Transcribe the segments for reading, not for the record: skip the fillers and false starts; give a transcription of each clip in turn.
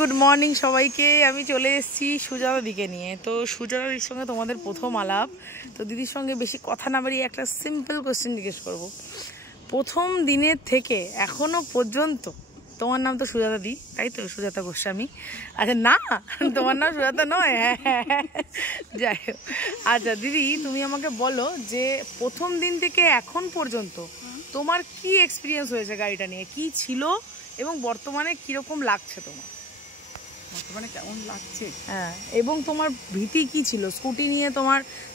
Good morning সবাইকে। আমি চলে এসেছি সুজাতা দিকে নিয়ে। তো সুজাতা দিদির সঙ্গে তোমাদের প্রথম আলাপ। তো দিদির সঙ্গে বেশি কথা না বাড়িয়ে একটা সিম্পল কোশ্চেন জিজ্ঞেস করবো। প্রথম দিনের থেকে এখনো পর্যন্ত তোমার নাম তো সুজাতা দি, তাই তো? সুজাতা গোস্বামী। আচ্ছা না, তোমার নাম সুজাতা নয়। যাই হোক, আচ্ছা দিদি তুমি আমাকে বলো যে প্রথম দিন থেকে এখন পর্যন্ত তোমার কি এক্সপিরিয়েন্স হয়েছে গাড়িটা নিয়ে, কি ছিল এবং বর্তমানে কিরকম লাগছে তোমার? বর্তমানে কেমন লাগছে, হ্যাঁ, এবং তোমার ভীতি কি ছিল স্কুটি নিয়ে?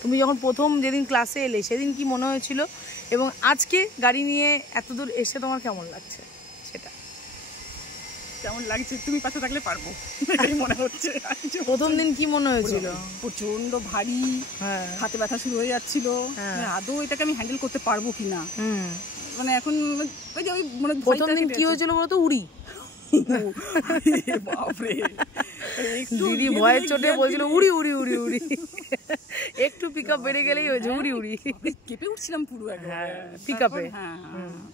তুমি যখন প্রথম যেদিন ক্লাসে এলে সেদিন কি মনে হয়েছিল, এবং আজকে গাড়ি নিয়ে এত দূর এসে তোমার কেমন লাগছে সেটা? কেমন লাগছে তুমি পাশে থাকলে পারবো এটাই মনে হচ্ছে। প্রথম দিন কি মনে হয়েছিল? প্রচন্ড ভারী, হাতে ব্যথা শুরু হয়ে যাচ্ছিল, আদৌ এটাকে আমি হ্যান্ডেল করতে পারবো কিনা। মানে এখন ওই যে ওই মানে প্রথম দিন কি হয়েছিল বলতো? উড়ি দিদি ভয়ের চোটে বলছিল উড়ি উড়ি উড়ি উড়ি, একটু পিক আপ বেড়ে গেলেই হয়েছে উড়ি উড়ি, কেঁপে উঠছিলাম পুরো পিক আপে।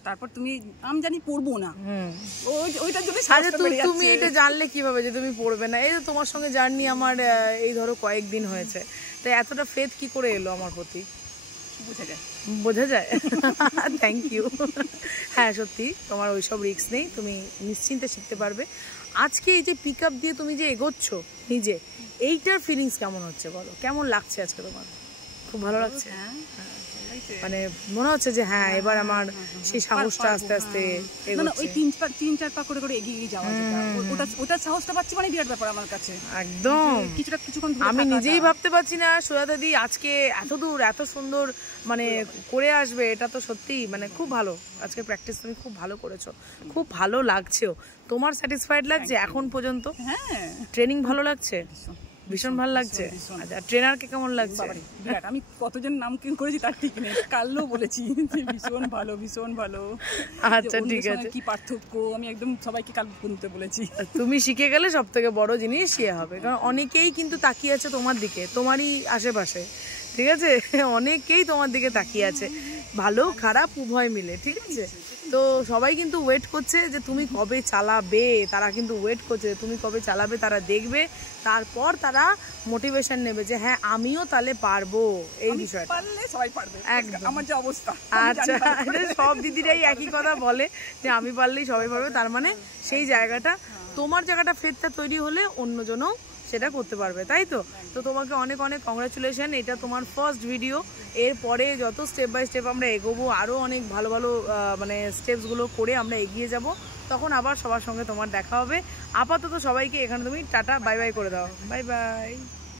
তারপর তুমি আমি জানি পড়বো না, ওইটার জন্য। তুমি এটা জানলে কিভাবে যে তুমি পড়বে না? এই যে তোমার সঙ্গে জার্নি আমার এই ধরো কয়েকদিন হয়েছে, তো এতটা ফেথ কি করে এলো আমার প্রতি? বোঝা যায়। Thank you. হ্যাঁ সত্যি তোমার ওইসব রিস্ক নেই, তুমি নিশ্চিন্তে শিখতে পারবে। আজকে এই যে পিক আপ দিয়ে তুমি যে এগোচ্ছ নিজে, এইটার ফিলিংস কেমন হচ্ছে বলো? কেমন লাগছে আজকে তোমার? খুব ভালো লাগছে? মানে মনে হচ্ছে যে হ্যাঁ এবার আমার সেই সাহসটা আস্তে আস্তে ওই তিন চার পা করে করে এগিয়ে যাওয়া, ওটা সাহসটা পাচ্ছি মানে বিরাট ব্যাপার আমার কাছে। একদম কিছুক্ষণ আমি নিজেই ভাবতে পারছি না সুজাতা দি আজকে এত দূর এত সুন্দর মানে করে আসবে। এটা তো সত্যি মানে খুব ভালো। আজকে প্র্যাকটিস তুমি খুব ভালো করেছো, খুব ভালো লাগছেও। তোমার স্যাটিসফাইড লাগছে এখন পর্যন্ত? হ্যাঁ, ট্রেনিং ভালো লাগছে, ভীষণ ভালো লাগছে। আচ্ছা ট্রেনারকে কেমন লাগছে? আমি কতজন নাম করেছি তার ঠিক নেই, কালও বলেছি ভীষণ ভালো ভীষণ ভালো। আচ্ছা ঠিক আছে, কি পার্থক্য আমি একদম সবাইকে কাল বলতে বলেছি। তুমি শিখে গেলে সব থেকে বড় জিনিস ইয়ে হবে, কারণ অনেকেই কিন্তু তাকিয়ে আছে তোমার দিকে, তোমারই আশেপাশে, ঠিক আছে? অনেকেই তোমার দিকে তাকিয়ে আছে, ভালো খারাপ উভয় মিলে, ঠিক আছে? তো সবাই কিন্তু ওয়েট করছে যে তুমি কবে চালাবে, তারা কিন্তু ওয়েট করছে তুমি কবে চালাবে, তারা দেখবে, তারপর তারা মোটিভেশন নেবে যে হ্যাঁ আমিও তাহলে পারবো। এই বিষয়টা একদম আমার যে অবস্থা। আচ্ছা সব দিদিরাই একই কথা বলে যে আমি পারলেই সবাই পারবে, তার মানে সেই জায়গাটা তোমার জায়গাটা ফেরটা তৈরি হলে অন্যজনও সেটা করতে পারবে, তাই তো? তো তোমাকে অনেক অনেক কংগ্রাচুলেশন, এটা তোমার ফার্স্ট ভিডিও। এরপরে যত স্টেপ বাই স্টেপ আমরা এগোবো, আরও অনেক ভালো ভালো মানে স্টেপসগুলো করে আমরা এগিয়ে যাব, তখন আবার সবার সঙ্গে তোমার দেখা হবে। আপাতত সবাইকে এখানে তুমি টাটা বাই বাই করে দাও। Bye bye.